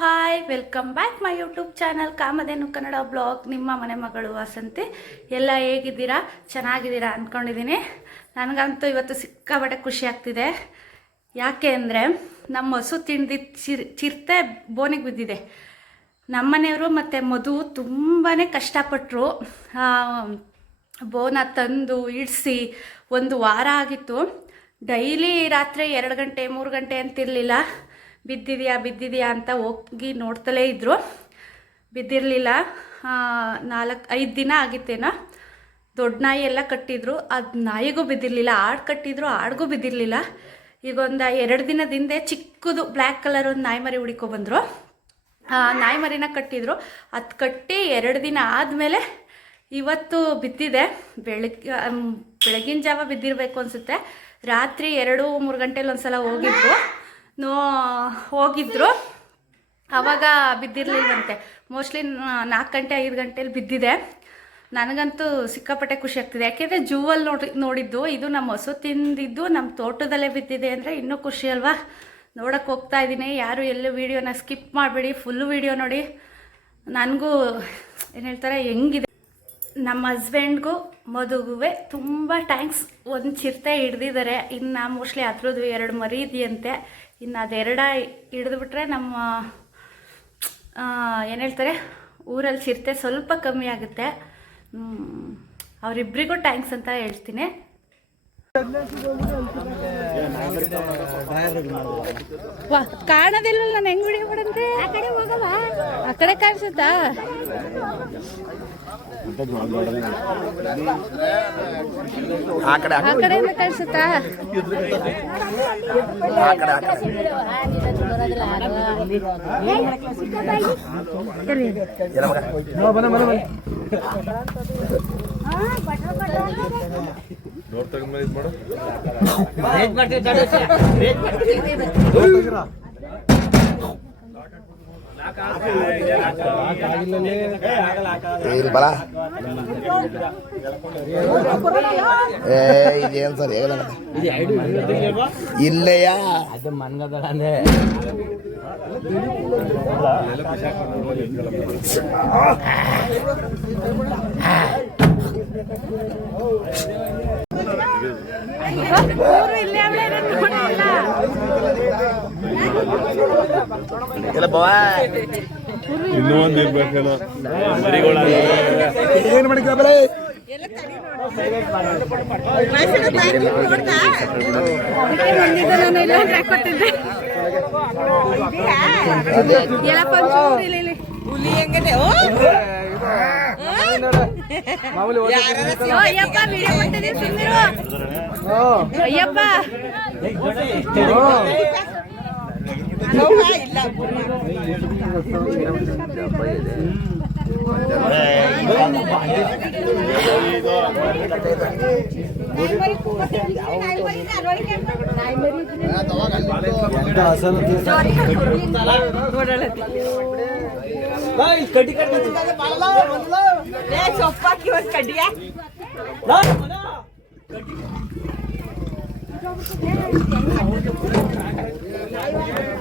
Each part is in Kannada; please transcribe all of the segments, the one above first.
Hi welcome back my YouTube channel Kamadhenu Kannada blog ನಿಮ್ಮ ಮನೆ ಮಗಳು ವಸಂತಿ. ಎಲ್ಲ ಹೇಗಿದ್ದೀರಾ? ಚೆನ್ನಾಗಿದ್ದೀರಾ ಅಂದ್ಕೊಂಡಿದ್ದೀನಿ ನನಗಂತೂ ಇವತ್ತು ಸಿಕ್ಕಾಪಟ್ಟೆ ಖುಷಿ ಆಗ್ತಿದೆ. ಯಾಕೆ ಅಂದರೆ, ನಮ್ಮ ಹಸು ತಿಂಡಿ ಚಿರ್, ಚಿರತೆ ಬೋನಿಗೆ ಬಿದ್ದಿದೆ. ನಮ್ಮನೆಯವರು ಮತ್ತು ಮಧು ತುಂಬಾ ಕಷ್ಟಪಟ್ಟರು ಬೋನ ತಂದು ಇಡಿಸಿ ಒಂದು ವಾರ ಆಗಿತ್ತು. ಡೈಲಿ ರಾತ್ರಿ ಎರಡು ಗಂಟೆ, ಮೂರು ಗಂಟೆ ಅಂತಿರಲಿಲ್ಲ. ಬಿದ್ದಿದೆಯಾ ಬಿದ್ದಿದೆಯಾ ಅಂತ ಹೋಗಿ ನೋಡ್ತಲೇ ಇದ್ದರು ಬಿದ್ದಿರಲಿಲ್ಲ. ನಾಲ್ಕು, ಐದು ದಿನ ಆಗಿತ್ತೇನೋ. ದೊಡ್ಡ ನಾಯಿ ಎಲ್ಲ ಕಟ್ಟಿದ್ರು. ಅದು ನಾಯಿಗೂ ಬಿದ್ದಿರಲಿಲ್ಲ. ಆಡು ಕಟ್ಟಿದ್ರು ಆಡ್ಗೂ ಬಿದ್ದಿರಲಿಲ್ಲ. ಈಗ ಒಂದು ಎರಡು ದಿನದಿಂದ ಚಿಕ್ಕದು ಬ್ಲ್ಯಾಕ್ ಕಲರ್ ಒಂದು ನಾಯಿ ಮರಿ ಹುಡಿಕೊಬಂದರು ನಾಯಿ ಮರಿನ ಕಟ್ಟಿದ್ರು. ಅದು ಕಟ್ಟಿ ಎರಡು ದಿನ ಆದಮೇಲೆ ಇವತ್ತು ಬಿದ್ದಿದೆ. ಬೆಳಗ್ಗೆ ಬೆಳಗಿನ ಜಾವ ಬಿದ್ದಿರಬೇಕು ಅನಿಸುತ್ತೆ. ರಾತ್ರಿ ಎರಡು ಮೂರು ಗಂಟೆಲಿ ಒಂದ್ಸಲ ಹೋಗಿದ್ರು. ನೋ, ಹೋಗಿದ್ರು. ಆವಾಗ ಬಿದ್ದಿರಲಿಲ್ಲಂತೆ ಮೋಸ್ಟ್ಲಿ ನಾಲ್ಕು ಗಂಟೆ, ಐದು ಗಂಟೆಲಿ ಬಿದ್ದಿದೆ. ನನಗಂತೂ ಸಿಕ್ಕಾಪಟ್ಟೆ ಖುಷಿ ಆಗ್ತಿದೆ. ಯಾಕೆಂದರೆ ಜೂವಲ್ಲಿ ನೋಡಿ, ನೋಡಿದ್ದು, ಇದು ನಮ್ಮ ಹಸು ತಿಂದಿದ್ದು ನಮ್ಮ ತೋಟದಲ್ಲೇ ಬಿದ್ದಿದೆ ಅಂದರೆ ಇನ್ನೂ ಖುಷಿ ಅಲ್ವಾ? ನೋಡೋಕ್ಕೆ ಹೋಗ್ತಾ ಇದ್ದೀನಿ ಯಾರು ಎಲ್ಲೂ ವೀಡಿಯೋನ ಸ್ಕಿಪ್ ಮಾಡಬೇಡಿ. ಫುಲ್ಲು ವೀಡಿಯೋ ನೋಡಿ. ನನಗೂ, ಏನು ಹೇಳ್ತಾರೆ, ಹೆಂಗಿದೆ. ನಮ್ಮ ಹಸ್ಬೆಂಡ್ಗೂ ಮದುಗುವೆ ತುಂಬ ಟ್ಯಾಂಕ್ಸ್ ಒಂದು ಚಿರತೆ ಹಿಡ್ದಿದ್ದಾರೆ ಇನ್ನು ಮೋಸ್ಟ್ಲಿ ಅದ್ರದ್ದು ಎರಡು ಮರಿ ಇದೆಯಂತೆ. ಇನ್ನು ಅದೆರಡ ಹಿಡಿದ್ಬಿಟ್ರೆ ನಮ್ಮ ಏನು ಹೇಳ್ತಾರೆ? ಊರಲ್ಲಿ ಚಿರತೆ ಸ್ವಲ್ಪ ಕಮ್ಮಿ ಆಗುತ್ತೆ. ಅವರಿಬ್ಬರಿಗೂ ಟ್ಯಾಂಕ್ಸ್ ಅಂತ ಹೇಳ್ತೀನಿ. ಕಾಣೋದಿಲ್ಲ ನಾನು ಹೆಂಗ್ ವಿಡಿಯೋ ಮಾಡಂತೆ? ಆ ಕಡೆ ಹೋಗಲ್ಲ ಆ ಕಡೆ ಕಾಣಿಸುತ್ತಾ ಆ ಕಡೆ ಆ ಕಡೆಯಿಂದ ಕಾಣಿಸುತ್ತಾ ಆ ಕಡೆ ಆ ಕಡೆ ಏನ ಮಗ ಇಲ್ಲಿ ಬಲ ಏ ಇದೇನು ಸರ್ ಹೇಗಲ್ಲ ಇಲ್ಲೆಯಾ ಅದು ಮನ್ಗದಳಂದೆ ಊರು ಇಲ್ಲೇ ಹಾಕ್ಕೊತಿದ್ದೆ. ಎಲ್ಲಪ್ಪ ಒಂಚೂರು ಇಲ್ಲಿ ಇಲ್ಲಿ. ಓ, ಅಯ್ಯಪ್ಪ ವಿಡಿಯೋ ಮಾಡ್ತಿದ್ದೀನಿ ಸುಮ್ಮನಿರು ಅಯ್ಯಪ್ಪ ಎಂತ ಹಸನು ಕಡ್ಡಿ ಕಡ್ಡಿ ಏನು ಕಡ್ಡಿನೇ ಕಟ್ಟಕ್ಕೆ ತಾಳಿದು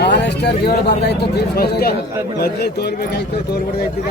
ಫಾರೆಸ್ಟರ್ ಜೀವನ ಬರ್ದಾಯ್ತು ಮೊದಲೇ ತೋರ್ಬೇಕಾಯ್ತು ತೋರ್ಬಿಡ್ದಾಯ್ತಿದ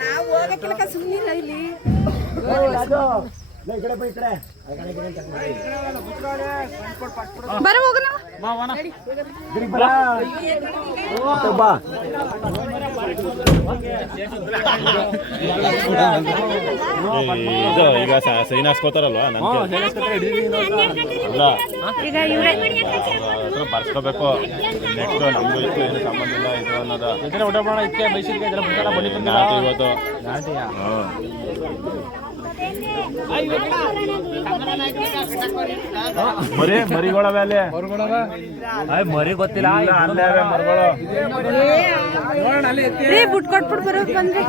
ನಾವು ಹೋಗಕ್ಕಿಲ್ಲ ಸುಮ್ಮನಿಲ್ಲ ಇಲ್ಲಿ. ಬರ ಹೋಗೋಣ ಬಾ ಇದು ಈಗ ಸೈನ್ ಹಾಕ್ಸ್ಕೊತಾರಲ್ವಾ ನನಗೆ. ಅಲ್ಲ ಈಗ ಇವ್ರೆ ಹತ್ರ ಬರ್ಸ್ಕೋಬೇಕು. ನೆಕ್ಸ್ಟ್ ನಮ್ದು ಇತ್ತು ಏನು ಸಂಬಂಧ ಇಲ್ಲ ಇದು ಅನ್ನೋದು. ಊಟ ಮಾಡೋಣ ಇಕ್ಕೆ ಮೈಸೂರಿಗೆ ಇವತ್ತು. ಹಾಂ. ಮರಿ ಮರಿಗಳ ಮೇಲೆ ಮರಿ ಗೊತ್ತಿಲ್ಲ. ಅಲ್ಲೇ ಮರಿಗಳು. ಬಿಟ್ಕೊಟ್ಬಿಟ್ಟು ಬರೋದು ಬಂದ್ರೆ